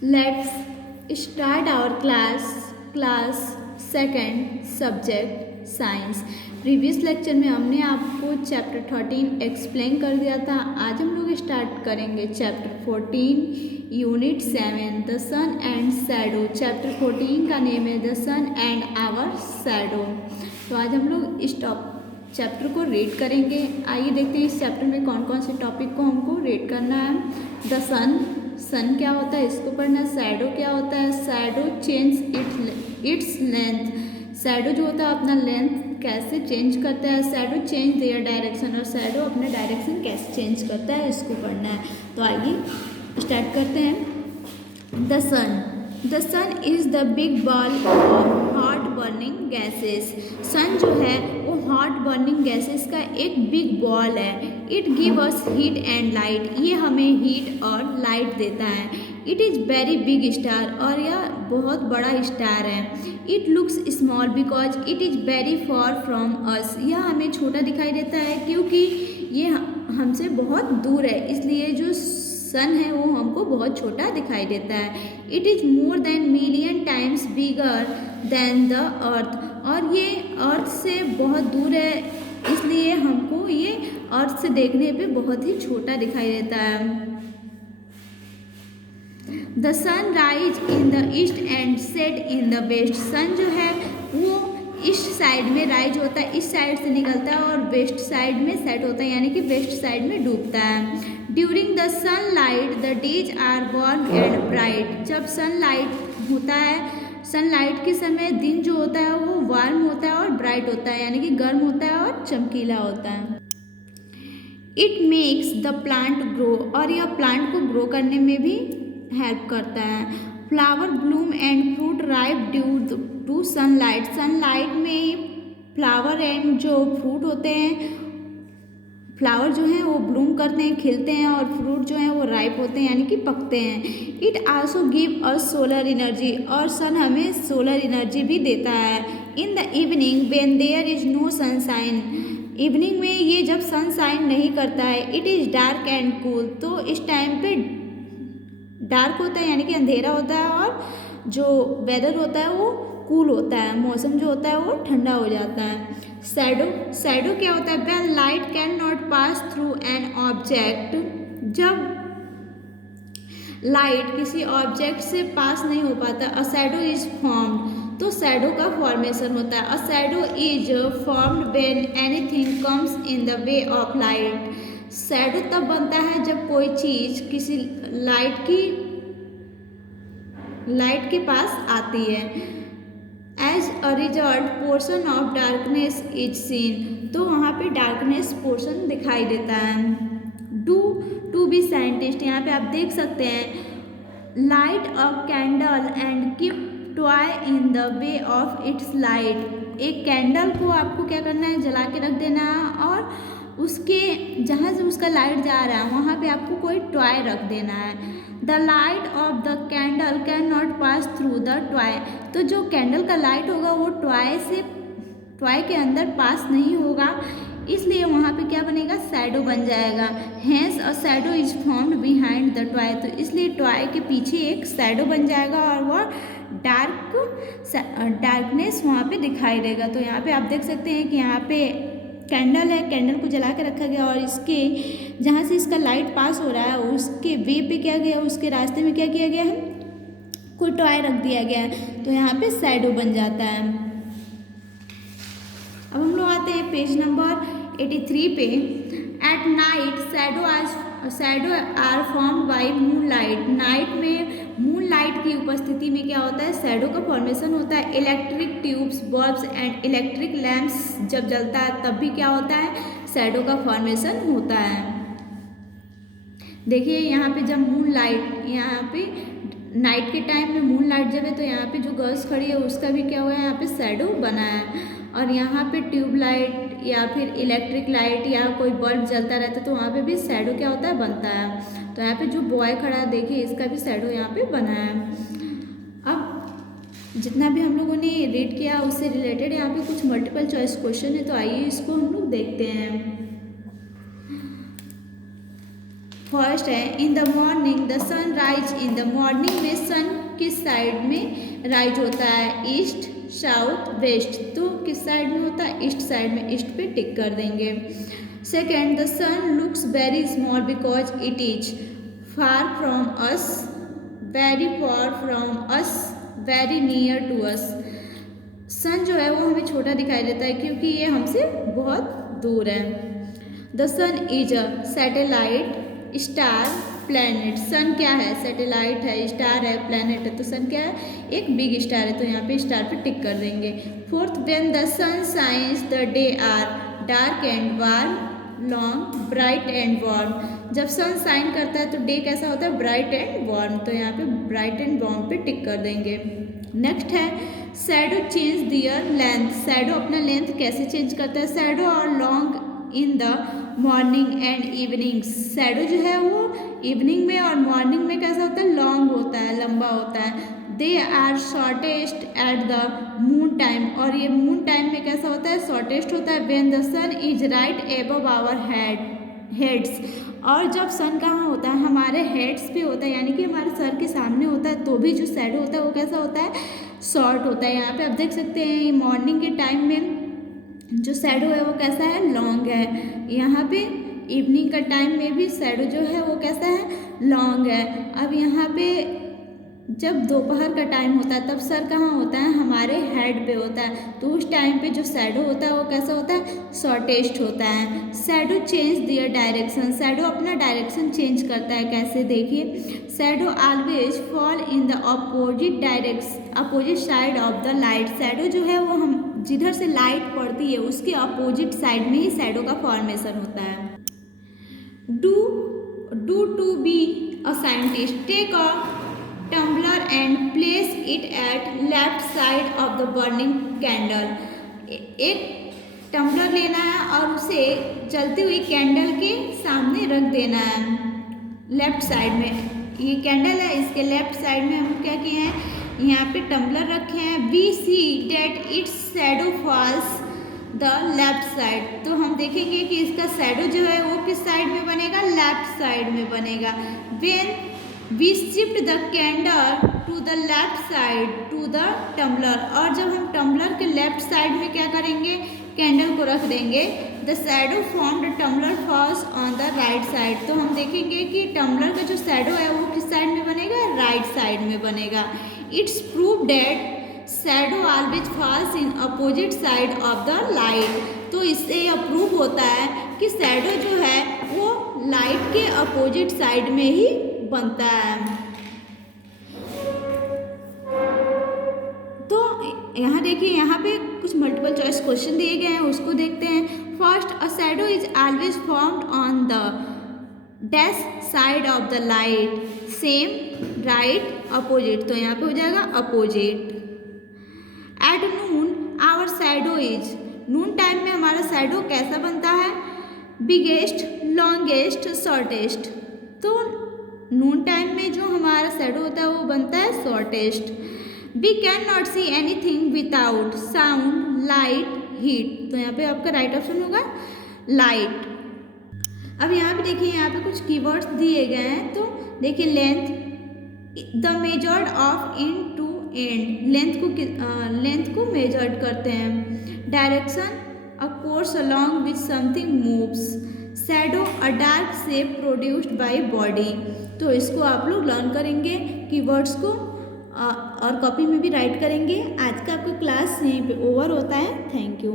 Let's start our class second subject science. Previous lecture में हमने आपको चैप्टर 13 एक्सप्लेन कर दिया था। आज हम लोग स्टार्ट करेंगे chapter 14 unit 7 the sun and shadow. Chapter 14 का नेम है the sun and our shadow. तो आज हम लोग इस चैप्टर को रीड करेंगे। आइए देखते हैं इस चैप्टर में कौन कौन से टॉपिक को हमको रीड करना है। द सन क्या होता है इसको पढ़ना। शैडो क्या होता है, shadow change its length. Shadow जो होता है अपना लेंथ कैसे चेंज करता है। शैडो चेंज देयर डायरेक्शन, और शैडो अपना डायरेक्शन कैसे चेंज करता है इसको पढ़ना है। तो आइए स्टार्ट करते हैं। The sun is the big ball of hot burning gases. Sun जो है वो हॉट बर्निंग गैसेस का एक बिग बॉल है। It give us heat and light, ये हमें हीट और लाइट देता है। It is very big star, और यह बहुत बड़ा स्टार है। It looks small because it is very far from us, यह हमें छोटा दिखाई देता है क्योंकि ये हमसे बहुत दूर है, इसलिए जो सन है वो हमको बहुत छोटा दिखाई देता है। It is more than million times bigger than the earth, और ये अर्थ से बहुत दूर है, इसलिए हमको ये अर्थ से देखने पे बहुत ही छोटा दिखाई देता है। The sun rise in the east and set in the west. Sun जो है वो ईस्ट साइड में राइज होता है, ईस्ट साइड से निकलता है, और वेस्ट साइड में सेट होता है, यानी कि वेस्ट साइड में डूबता है। During the sunlight the days are warm and bright. जब सनलाइट होता है, सनलाइट के समय दिन जो होता है वो वार्म होता है और ब्राइट होता है, यानी कि गर्म होता है और चमकीला होता है। It makes the plant grow, और यह प्लांट को ग्रो करने में भी हेल्प करता है। Flower bloom and fruit ripe due to sunlight. Sunlight में फ्लावर एंड जो फ्रूट होते हैं, फ्लावर जो हैं वो ब्लूम करते हैं, खिलते हैं, और फ्रूट जो हैं वो राइप होते हैं, यानी कि पकते हैं। It also give us solar energy, और सन हमें सोलर एनर्जी भी देता है। In the evening when there is no sunshine, evening में ये जब सनशाइन नहीं करता है, it is dark and cool, तो इस टाइम पे डार्क होता है यानी कि अंधेरा होता है, और जो वेदर होता है वो कूल होता है, मौसम जो होता है वो ठंडा हो जाता है। शैडो क्या होता है, when light can not pass through an object. जब लाइट किसी ऑब्जेक्ट से पास नहीं हो पाता, अ शैडो इज फॉर्म्ड, तो शैडो का फॉर्मेशन होता है। अ shadow is formed when anything comes in the way of light. Shadow तब बनता है जब कोई चीज़ किसी लाइट के पास आती है। As a result portion of darkness is seen, तो वहाँ पे डार्कनेस पोर्शन दिखाई देता है। टू बी साइंटिस्ट, यहाँ पे आप देख सकते हैं। Light a candle and keep toy in the way of its light. एक कैंडल को आपको क्या करना है, जला के रख देना है, और उसके जहाँ से उसका लाइट जा रहा है वहाँ पे आपको कोई टॉय रख देना है। The light of the candle can not pass through the toy, तो जो कैंडल का लाइट होगा वो टॉय के अंदर पास नहीं होगा, इसलिए वहाँ पे क्या बनेगा, शैडो बन जाएगा। Hence a shadow is formed behind the toy, तो इसलिए टॉय के पीछे एक शैडो बन जाएगा, और वह डार्कनेस वहाँ पे दिखाई देगा। तो यहाँ पे आप देख सकते हैं कि यहाँ पे कैंडल है, कैंडल को जला के रखा गया, और इसके जहाँ से इसका लाइट पास हो रहा है उसके वे पे क्या गया, उसके रास्ते में क्या किया गया है, कोई टॉय रख दिया गया है, तो यहाँ पे शैडो बन जाता है। अब हम लोग आते हैं पेज नंबर 83 पे। At night shadow are formed by moon light. Night में मून लाइट की उपस्थिति में क्या होता है, शैडो का फॉर्मेशन होता है। Electric tubes, bulbs and electric lamps जब जलता है तब भी क्या होता है, शैडो का फॉर्मेशन होता है। देखिए यहाँ पे जब मून लाइट, यहाँ पे नाइट के टाइम में मून लाइट जब है तो यहाँ पे जो गर्ल्स खड़ी है उसका भी क्या हुआ है, यहाँ पे शैडो बना है। और यहाँ पे ट्यूब लाइट या फिर इलेक्ट्रिक लाइट या कोई बल्ब जलता रहता है तो वहाँ पे भी शैडो क्या होता है, बनता है। तो यहाँ पे जो बॉय खड़ा है देखिए इसका भी शैडो यहाँ पे बना है। अब जितना भी हम लोगों ने रीड किया उससे रिलेटेड यहाँ पे कुछ मल्टीपल चॉइस क्वेश्चन है, तो आइए इसको हम लोग देखते हैं। फर्स्ट है in the morning the sun rise. In the morning में सन किस साइड में राइज होता है? East, south, west. तो किस साइड में होता है? ईस्ट साइड में। ईस्ट पे टिक कर देंगे। Second the sun looks very small because it is far from us, very far from us, very near to us. Sun जो है वो हमें छोटा दिखाई देता है क्योंकि ये हमसे बहुत दूर है। The sun is a satellite, star, planet. Sun क्या है? सैटेलाइट है, स्टार है, प्लैनेट है। तो सन क्या है? एक बिग स्टार है। तो यहाँ पे स्टार पे टिक कर देंगे। Fourth when the sun shines the day are dark and warm, long, bright and warm. जब सन शाइन करता है तो डे कैसा होता है? Bright and warm. तो यहाँ पे ब्राइट एंड वार्म पे टिक कर देंगे। नेक्स्ट है शैडो चेंज दियर लेंथ। शैडो अपना लेंथ कैसे चेंज करता है? शैडो और long in the morning and evening. Shadow जो है वो इवनिंग में और मॉर्निंग में कैसा होता है? लॉन्ग होता है, लंबा होता है। They are shortest at the moon time. और ये मून टाइम में कैसा होता है? शॉर्टेस्ट होता है। When the sun is right above our heads. और जब सन कहाँ होता है? हमारे हेड्स पे होता है, यानी कि हमारे सर के सामने होता है, तो भी जो शैडो होता है वो कैसा होता है? शॉर्ट होता है। यहाँ पे आप देख सकते हैं मॉर्निंग के टाइम में जो शैडो है वो कैसा है? लॉन्ग है। यहाँ पे इवनिंग का टाइम में भी शैडो जो है वो कैसा है? लॉन्ग है। अब यहाँ पे जब दोपहर का टाइम होता है तब सर कहाँ होता है? हमारे हेड पे होता है। तो उस टाइम पे जो शैडो होता है वो कैसा होता है? शॉर्टेस्ट होता है। शैडो चेंज दियर डायरेक्शन। शैडो अपना डायरेक्शन चेंज करता है। कैसे? देखिए, shadow always fall in the opposite side of the light. Shadow जो है वो हम जिधर से लाइट पड़ती है उसके अपोजिट साइड में ही शैडो का फॉर्मेशन होता है। Do to be a scientist take a tumbler and place it at left side of the burning candle. एक टम्बलर लेना है और उसे जलती हुई कैंडल के सामने रख देना है लेफ्ट साइड में। ये कैंडल है, इसके लेफ्ट साइड में हम क्या किए हैं? यहाँ पे टम्बलर रखे हैं। We see that its shadow falls the left side. तो हम देखेंगे कि इसका शैडो जो है वो किस साइड में बनेगा? लेफ्ट साइड में बनेगा। When we shift the candle to the left side to the tumbler. और जब हम टम्बलर के लेफ्ट साइड में क्या करेंगे? कैंडल को रख देंगे। The shadow formed tumbler falls on the right side. तो हम देखेंगे कि टम्बलर का जो शैडो है वो किस साइड में बनेगा? राइट साइड में बनेगा। It's prove that shadow always falls in opposite side of the light. तो इससे यह प्रूव होता है कि शैडो जो है वो लाइट के अपोजिट साइड में ही बनता है। तो यहाँ देखिए, यहाँ पे कुछ मल्टीपल चॉइस क्वेश्चन दिए गए हैं, उसको देखते हैं। First, a shadow is always formed on the dash side of the light, same, right, opposite. तो यहाँ पे हो जाएगा opposite. At noon our shadow is. Noon time में हमारा शैडो कैसा बनता है? Biggest, longest, shortest. तो नून टाइम में जो हमारा शैडो होता है वो बनता है shortest. We can not see anything without sound, light, heat. तो यहाँ पे आपका राइट ऑप्शन होगा लाइट। अब यहाँ पे देखिए, यहाँ पे कुछ कीवर्ड्स दिए गए हैं। तो देखिए, length, the measured of end to end. Length को मेजर्ड करते हैं। Direction, a course along which something moves. Shadow, a dark shape produced by body. तो इसको आप लोग लर्न करेंगे कीवर्ड्स को और कॉपी में भी राइट करेंगे। आज का आपका क्लास यहीं पे ओवर होता है। Thank you.